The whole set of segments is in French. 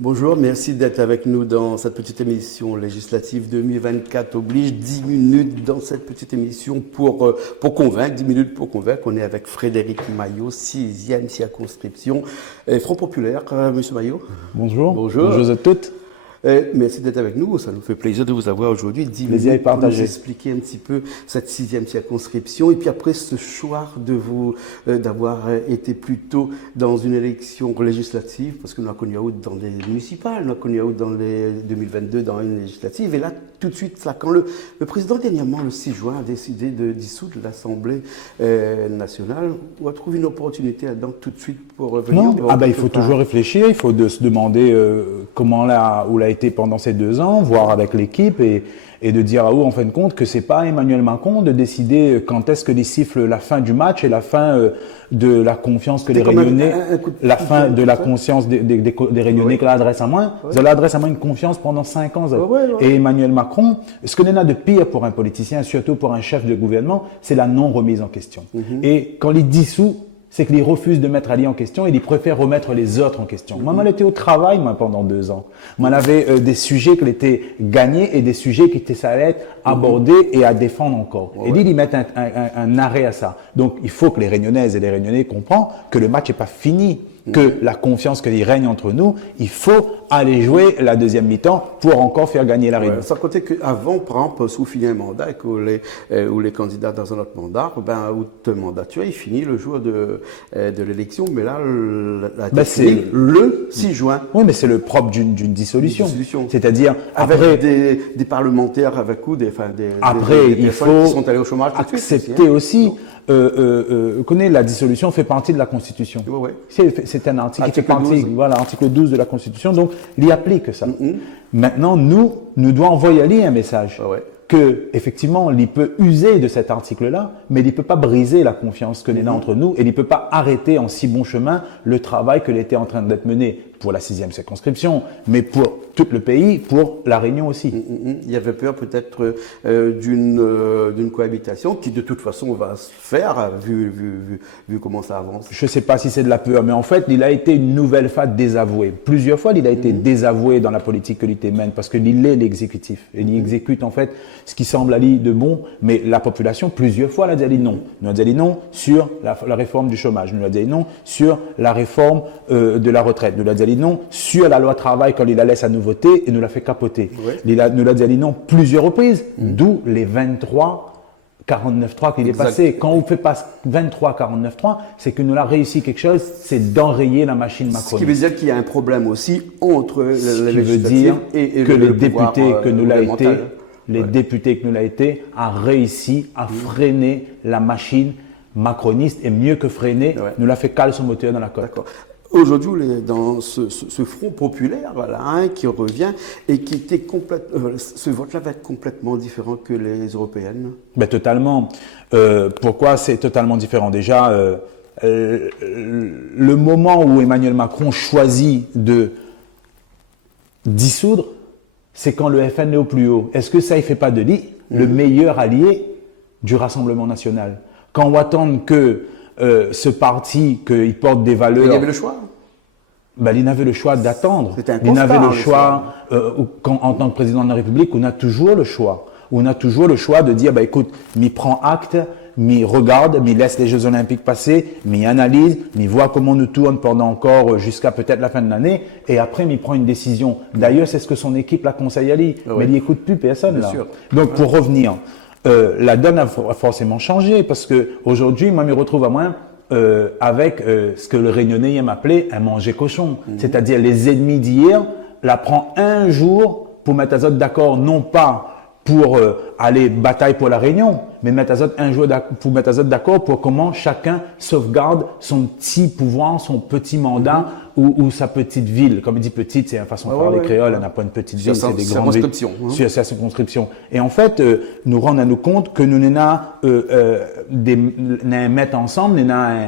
Bonjour, merci d'être avec nous dans cette petite émission législative 2024 oblige. 10 minutes dans cette petite émission pour convaincre, 10 minutes pour convaincre. On est avec Frédéric Maillot, 6e circonscription. Front populaire, Monsieur Maillot. Bonjour. Bonjour. Bonjour à toutes. Merci d'être avec nous, ça nous fait plaisir de vous avoir aujourd'hui. 10 plaisir minutes pour nous expliquer un petit peu cette 6e circonscription et puis après ce choix de vous d'avoir été plutôt dans une élection législative, parce que nous avons connu dans les municipales, nous avons connu dans les 2022 dans une législative, et là tout de suite, là, quand le président dernièrement, le 6 juin, a décidé de dissoudre l'Assemblée nationale, on a trouvé une opportunité là-dedans tout de suite pour revenir. Non, il faut toujours réfléchir, il faut se demander comment où l'a été pendant ces 2 ans, voir avec l'équipe et de dire en fin de compte que c'est pas Emmanuel Macron de décider quand est-ce que les siffle la fin du match et la fin de la confiance que les Réunionnais, la fin de la conscience des Réunionnais que l'adresse à moi. Vous l'adresse à moi une confiance pendant 5 ans. Et Emmanuel Macron, ce que l'on a de pire pour un politicien, surtout pour un chef de gouvernement, c'est la non remise en question. Et quand il dissout, c'est qu'il refuse de mettre Ali en question et il préfère remettre les autres en question. Moi, j'étais au travail, pendant 2 ans. Moi, j'avais des sujets qui étaient gagnés et des sujets qui ça allait être abordés et à défendre encore. Et il met un arrêt à ça. Donc, il faut que les Réunionnaises et les Réunionnais comprennent que le match n'est pas fini, que la confiance qui règne entre nous, il faut aller jouer la deuxième mi-temps pour encore faire gagner la Réunion. Sans compter qu'avant, par exemple, sous finir un mandat, et que les candidats dans un autre mandat, ou de mandature, il finit le jour de l'élection, mais là, c'est le 6 juin. Oui, mais c'est le propre d'une dissolution. C'est-à-dire, avec des parlementaires, avec ou des il faut qui sont allés au chômage. Accepter aussi. Connaît la dissolution fait partie de la Constitution. C'est un article qui fait partie, article 12 de la Constitution, donc il y applique ça. Maintenant, nous devons envoyer un message que, effectivement, il peut user de cet article-là, mais il ne peut pas briser la confiance que l'on a entre nous et il ne peut pas arrêter en si bon chemin le travail que l'était en train d'être mené pour la 6e circonscription, mais pour tout le pays, pour la Réunion aussi. Il y avait peur peut-être d'une cohabitation qui de toute façon va se faire vu comment ça avance. Je ne sais pas si c'est de la peur, mais en fait, il a été une nouvelle fois désavoué. Plusieurs fois, il a été désavoué dans la politique que l'il mène parce qu'il est l'exécutif. Et il exécute en fait ce qui semble à lui de bon, mais la population, plusieurs fois, elle a dit non. Nous a dit non sur la réforme du chômage. Nous a dit non sur la réforme de la retraite. Nous a dit non sur la loi travail quand il la laisse à nouveauté et nous l'a fait capoter. Nous l'a dit non plusieurs reprises, d'où les 23 49.3 qu'il est passé. Quand on fait pas 23 49.3, c'est que nous avons réussi quelque chose, c'est d'enrayer la machine macroniste. Ce qui veut dire qu'il y a un problème aussi entre les législatives et que les députés que nous l'a été, les députés que nous l'a été, a réussi à freiner la machine macroniste et mieux que freiner, nous l'a fait caler son moteur dans la côte. D'accord. Aujourd'hui, dans ce front populaire qui revient et qui était ce vote-là va être complètement différent que les européennes. Mais totalement. Pourquoi c'est totalement différent? Déjà, le moment où Emmanuel Macron choisit de dissoudre, c'est quand le FN est au plus haut. Est-ce que ça ne fait pas de lui le meilleur allié du Rassemblement national? Quand on attend que ce parti, qu'il porte des valeurs... Il y avait le choix. Il avait le choix d'attendre. Il n'avait le choix, en tant que président de la République, on a toujours le choix. On a toujours le choix de dire, écoute, m'y prend acte, m'y regarde, m'y laisse les Jeux Olympiques passer, m'y analyse, m'y voit comment nous tourne pendant encore jusqu'à peut-être la fin de l'année, et après m'y prend une décision. D'ailleurs, c'est ce que son équipe la conseille à lui. Mais il n'écoute plus personne. Là. Sûr. Donc, pour revenir, la donne a forcément changé, parce que aujourd'hui, moi, je me retrouve à moi avec ce que le Réunionnais aime appeler un manger cochon. C'est-à-dire les ennemis d'hier la prend un jour pour mettre les autres d'accord, non pas pour aller bataille pour la Réunion, mais mettre les autres un jour pour mettre les autres d'accord pour comment chacun sauvegarde son petit pouvoir, son petit mandat ou sa petite ville. Comme il dit petite, c'est une façon de parler créole, on n'a pas une petite ville, c'est des grandes villes. Sur sa circonscription. Et en fait, nous rendons nous compte que nous n'avons un mettre ensemble, nous n'avons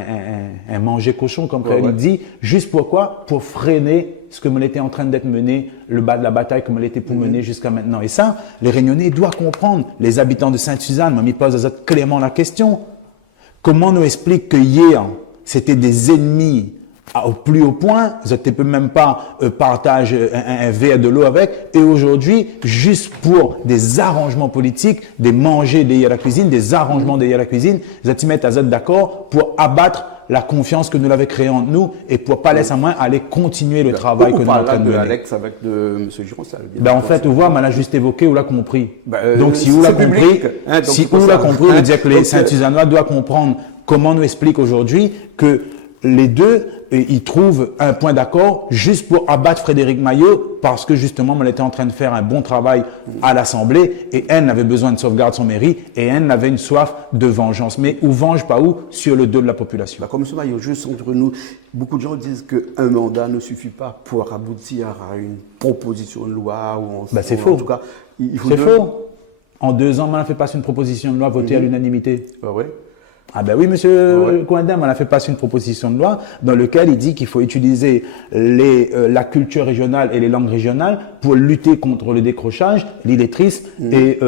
un manger cochon, comme il dit, juste pourquoi? Pour freiner ce que était en train d'être mené, la bataille comme elle était pour mener jusqu'à maintenant. Et ça, les Réunionnais doivent comprendre. Les habitants de Sainte-Suzanne, m'ont posé clairement la question. Comment nous explique que hier, c'était des ennemis au plus haut point, je ne peux même pas partager un verre de l'eau avec. Et aujourd'hui, juste pour des arrangements politiques, des manger derrière la cuisine, des arrangements derrière la cuisine, je te mettre à Z d'accord pour abattre la confiance que nous l'avons créée en nous et pour pas laisser à moins aller continuer le travail que nous sommes en train de mener. Alex avec de M. Giron, ça veut dire. Ben en fait, tu vois, on l'a juste évoqué, on l'a compris. Donc si c'est on l'a public, compris, hein, donc si c'est pour on l'a ça. compris, on veut dire que les Donc, Saint-Suzannois doivent comprendre comment nous explique aujourd'hui que les deux, ils trouvent un point d'accord juste pour abattre Frédéric Maillot parce que justement, on était en train de faire un bon travail à l'Assemblée et elle avait besoin de sauvegarde son mairie et elle avait une soif de vengeance. Mais où venge pas où? Sur le dos de la population. Comme M. Maillot, juste entre nous, beaucoup de gens disent qu'un mandat ne suffit pas pour aboutir à une proposition de loi. C'est faux. En tout cas, c'est faux. En 2 ans, on a fait passer une proposition de loi votée à l'unanimité. Ouais. Ah ben oui, monsieur Coindem, on a fait passer une proposition de loi dans laquelle il dit qu'il faut utiliser la culture régionale et les langues régionales pour lutter contre le décrochage, l'illettrisme et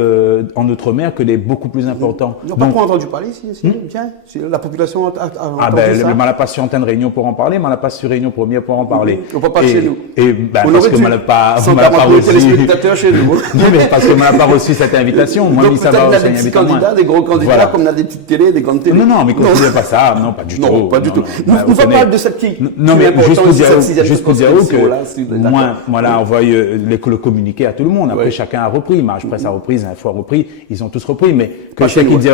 en outre-mer que les beaucoup plus important. Ils n'ont pas trop entendu parler ici. Tiens, la population a entendu ça. On n'a pas su antenne réunion pour en parler, mais on n'a pas su réunion première pour en parler. On peut pas chez nous. Et parce que on n'a pas reçu. Chez nous. Non, mais parce qu'on n'a pas reçu cette invitation. Moi, donc, peut-être on a des petits candidats, des gros candidats, comme on a des petites télés, des grandes télés. Non, mais continuez pas ça. Non, pas du tout. Non, pas du tout. Nous pas de cette qui. Non, mais juste pour dire que moi, là, envoyé le communiqué à tout le monde. Après, chacun a repris. Marche Presse a repris, Info a repris. Ils ont tous repris. Mais que ceux qui disent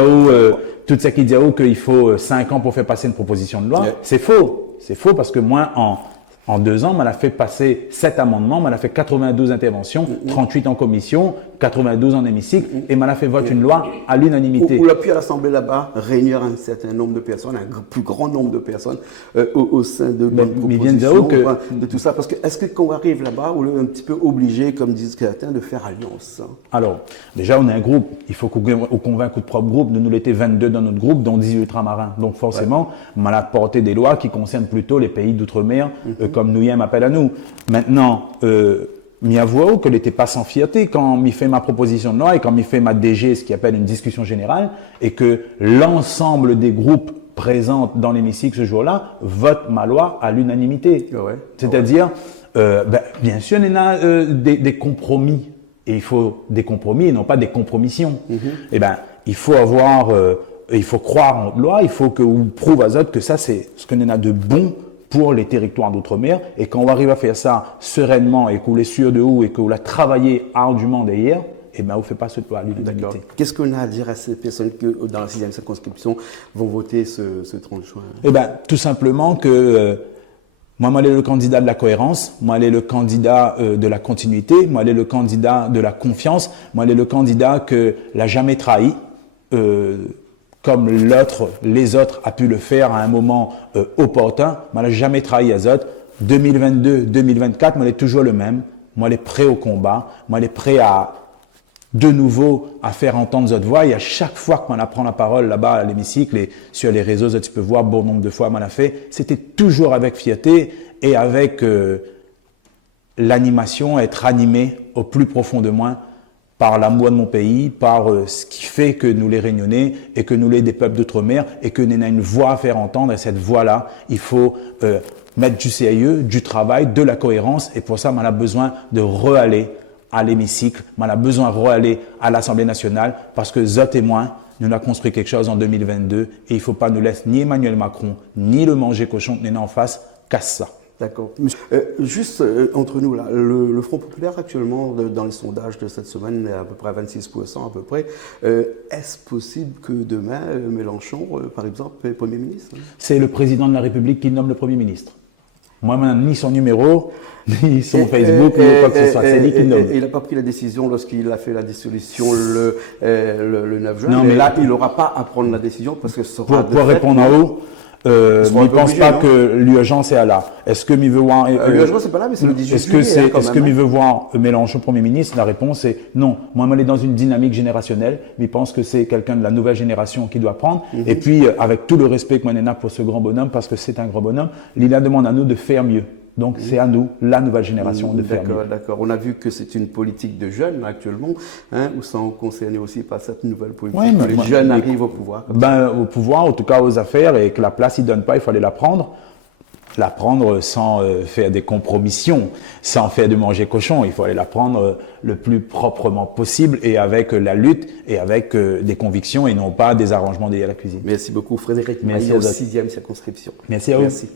tout ce qui dit qu'il faut 5 ans pour faire passer une proposition de loi, c'est faux. C'est faux parce que moi, en 2 ans, on a fait passer 7 amendements, on a fait 92 interventions, 38 en commission, 92 en hémicycle, et on a fait voter une loi à l'unanimité. Où l'appui à l'Assemblée là-bas réunir un certain nombre de personnes, un plus grand nombre de personnes au sein de bonnes propositions, de tout ça. Parce que est-ce que quand on arrive là-bas, on est un petit peu obligé, comme disent certains, de faire alliance? Alors, déjà, on est un groupe. Il faut qu'on convainque notre propre groupe. Nous l'étions 22 dans notre groupe, dont 18 ultramarins. Donc forcément, on a porté des lois qui concernent plutôt les pays d'outre-mer, comme nous y appelle à nous. Maintenant, m'y avoue que n'était pas sans fierté quand m'y fait ma proposition de loi et quand m'y fait ma DG, ce qui appelle une discussion générale, et que l'ensemble des groupes présents dans l'hémicycle ce jour-là votent ma loi à l'unanimité. C'est-à-dire, bien sûr, il y en a des compromis. Et il faut des compromis et non pas des compromissions. Eh ben, il faut avoir, il faut croire en loi, il faut qu'on prouve à Zot que ça, c'est ce qu'on en a de bon pour les territoires d'outre-mer. Et quand on arrive à faire ça sereinement et qu'on est sûr de où et qu'on l'a travaillé ardument derrière, eh ben, on ne fait pas ce loi à l'unanimité. Qu'est-ce qu'on a à dire à ces personnes qui, dans la 6e circonscription, vont voter ce 30 juin? Eh ben, tout simplement que moi, je suis le candidat de la cohérence, moi, je suis le candidat de la continuité, moi, je suis le candidat de la confiance, moi, je suis le candidat que l'a jamais trahi, comme les autres a pu le faire à un moment opportun. Moi, je n'ai jamais trahi à Zot. 2022, 2024, moi, je suis toujours le même. Moi, je suis prêt au combat. Moi, je suis prêt de nouveau à faire entendre notre voix. Et à chaque fois qu'on prend la parole là-bas à l'hémicycle et sur les réseaux, tu peux voir bon nombre de fois qu'on l'a fait, c'était toujours avec fierté et avec l'animation, être animé au plus profond de moi par l'amour de mon pays, par ce qui fait que nous les Réunionnais et que nous les des peuples d'outre-mer et que nous avons une voix à faire entendre. Et cette voix-là, il faut mettre du sérieux, du travail, de la cohérence. Et pour ça, on a besoin de re-aller à l'hémicycle, on a besoin de re-aller à l'Assemblée nationale parce que Zot et moi, nous avons construit quelque chose en 2022 et il ne faut pas nous laisser ni Emmanuel Macron, ni le manger cochon que nous en face, casse ça. D'accord. Juste entre nous, là, le Front populaire actuellement, dans les sondages de cette semaine, est à peu près à 26% à peu près. Est-ce possible que demain, Mélenchon, par exemple, est Premier ministre? C'est le président de la République qui nomme le Premier ministre. Moi, ni son numéro, ni son Facebook, ni quoi que ce soit. C'est lui qui nomme. Il n'a pas pris la décision lorsqu'il a fait la dissolution le 9 juin. Non, mais là, il n'aura pas à prendre la décision parce que ce sera pour répondre à eux, il ne pense pas que l'urgence est là. Est-ce que il veut voir l'urgence c'est pas là, mais c'est le 18 juillet. Est-ce que il veut voir Mélenchon Premier ministre? La réponse est non. Moi, il est dans une dynamique générationnelle. Il pense que c'est quelqu'un de la nouvelle génération qui doit prendre. Et puis, avec tout le respect que moi j'ai pour ce grand bonhomme, parce que c'est un grand bonhomme, il demande à nous de faire mieux. Donc, c'est à nous, la nouvelle génération, de faire mieux. D'accord. On a vu que c'est une politique de jeunes actuellement, où sont concernés aussi par cette nouvelle politique. Ouais, les jeunes arrivent au pouvoir. Au pouvoir, en tout cas aux affaires, et que la place, ils ne donnent pas, il faut aller la prendre. la prendre sans faire des compromissions, sans faire de manger cochon. Il faut aller la prendre le plus proprement possible et avec la lutte et avec des convictions et non pas des arrangements derrière la cuisine. Merci beaucoup Frédéric. Merci Maillot, à vous. 6e circonscription. Merci à vous. Merci.